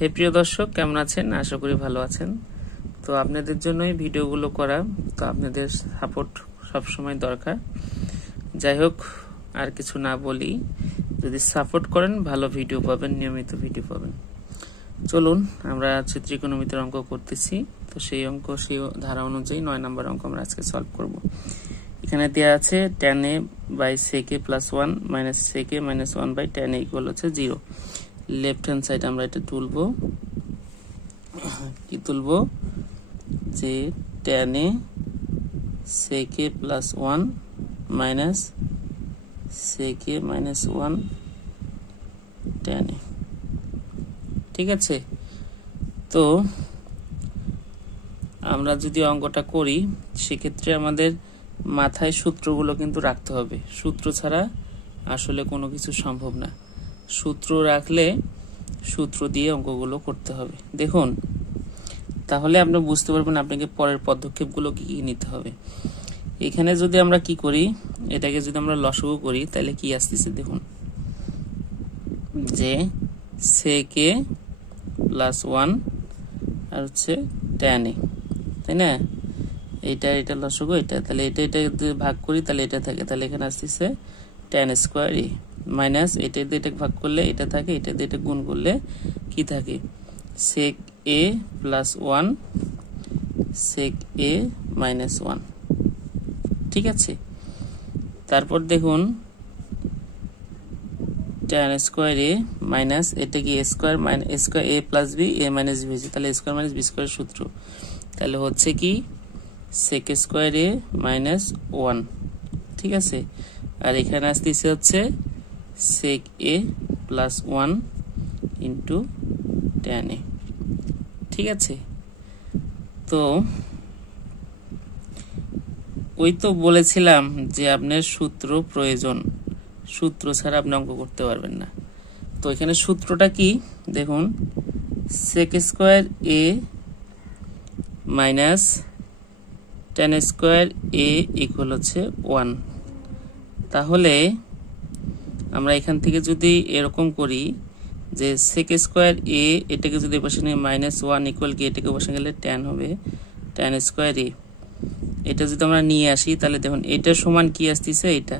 হে প্রিয় দর্শক, কেমন আছেন? আশা করি ভালো আছেন। তো আপনাদের জন্যই ভিডিওগুলো করা, তো আপনাদের সাপোর্ট সবসময় দরকার। যাই হোক, আর কিছু না বলি, যদি সাপোর্ট করেন ভালো ভিডিও পাবেন, নিয়মিত ভিডিও পাবেন। চলুন, আমরা ত্রিকোণমিতির অঙ্ক করতেছি। তো সেই ধারা অনুযায়ী 9 নম্বর অঙ্ক আমরা আজকে সলভ করব। এখানে দেওয়া আছে tan a by sec a plus 1 minus sec a minus 1 by tan a equal হচ্ছে 0। লেফট হ্যান্ড সাইড আমরা এটা তুলবো, কি তুলবো, যে tan a sec a plus 1 minus sec a minus 1 tan a। ঠিক আছে, তো আমরা যদি অঙ্কটা করি সেক্ষেত্রে আমাদের মাথায় সূত্রগুলো কিন্তু রাখতে হবে। সূত্র ছাড়া আসলে কোনো কিছু সম্ভব না। সূত্র রাখলে সূত্র দিয়ে অঙ্কগুলো করতে হবে। দেখুন, তাহলে আপনি বুঝতে পারবেন আপনাকে পরের পদক্ষেপগুলো কি কি নিতে হবে। এখানে যদি আমরা কি করি, এটাকে যদি আমরা লসাগু করি তাহলে কি আসতেছে দেখুন, যে sec a প্লাস 1 আর হচ্ছে tan a, তাই না? এটা লসাগু, এটা তাহলে এটা যদি ভাগ করি তাহলে এটা থাকে, তাহলে এখানে আসতেছে tan স্কয়ার a মাইনাস এটা দিয়ে এটা ভাগ করলে এটা থাকে, এটা দিয়ে এটা গুণ করলে কি থাকে, sec a plus 1 sec a minus 1। ঠিক আছে, তারপর দেখুন tan স্কয়ার a মাইনাস এটা কি square minus square a plus b a minus b হয়েছে, তাহলে স্কয়ার মাইনাস b স্কয়ার সূত্র, তাহলে হচ্ছে কি sec স্কয়ার a মাইনাস 1। ঠিক আছে, আর এখানে আসতেছে হচ্ছে sec a plus 1 into tan a। ঠিক আছে, তো ওই তো বলেছিলাম যে আপনার সূত্র প্রয়োজন, সূত্র ছাড়া আপনি অঙ্ক করতে পারবেন না। তো এখানে সূত্রটা কি দেখুন, sec square a minus tan square a equal হচ্ছে 1। তাহলে আমরা এখান থেকে যদি এরকম করি যে sec স্কয়ার a এটাকে যদি বসে নিয়ে মাইনাস 1 ইকুয়াল কি, এটাকে বসে গেলে tan হবে tan স্কয়ার a। এটা যদি আমরা নিয়ে আসি তাহলে দেখুন এটা সমান কি আসতেছে, এটা,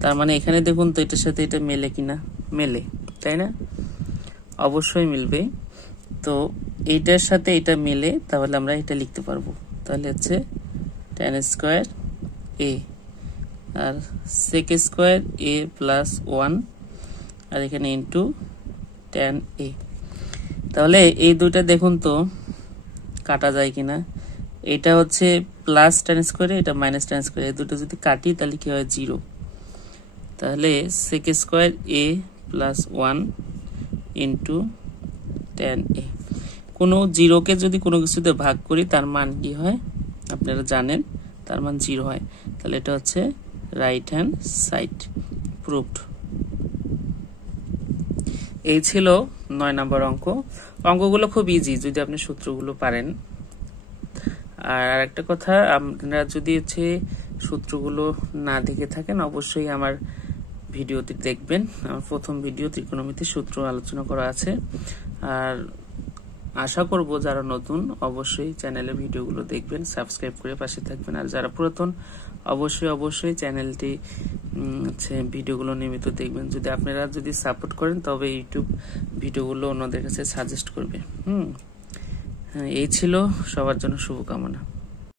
তার মানে এখানে দেখুন তো এটার সাথে এটা মেলে কিনা, মেলে, তাই না? অবশ্যই মিলবে। তো এইটার সাথে এটা মিলে, তাহলে আমরা এটা লিখতে পারবো, তাহলে হচ্ছে tan স্কয়ার a আর sec স্কয়ার a প্লাস 1 আর এখানে ইন্টু tan a। তাহলে এই দুইটা দেখুন তো কাটা যায় কিনা, এটা হচ্ছে প্লাস tan স্কয়ার, এটা মাইনাস tan স্কয়ার, এই দুটো যদি কাটি তাহলে কি হয় 0। তাহলে sec square a plus 1 into tan a। কোনো জিরোকে যদি কোনো কিছুতে ভাগ করি তার মান কি হয় আপনারা জানেন, তার মান 0 হয়। তাহলে এটা হচ্ছে রাইট হ্যান্ড সাইড প্রুভড। এই ছিল 9 নম্বর অঙ্ক। অঙ্কগুলো খুব ইজি যদি আপনি সূত্রগুলো পারেন। আর আরেকটা কথা, আপনারা যদি হচ্ছে সূত্রগুলো না দেখে থাকেন অবশ্যই আমার ভিডিওটি দেখবেন। আমার প্রথম ভিডিও ত্রিকোণমিতির সূত্র আলোচনা করা আছে। আর আশা করব যারা নতুন অবশ্যই চ্যানেলে ভিডিওগুলো দেখবেন, সাবস্ক্রাইব করে পাশে থাকবেন। আর যারা পুরাতন অবশ্যই চ্যানেলটি ভিডিওগুলো নিয়মিত দেখবেন। যদি আপনারা যদি সাপোর্ট করেন তবে ইউটিউব ভিডিওগুলো অন্যদের কাছে সাজেস্ট করবে। এই ছিল, সবার জন্য শুভকামনা।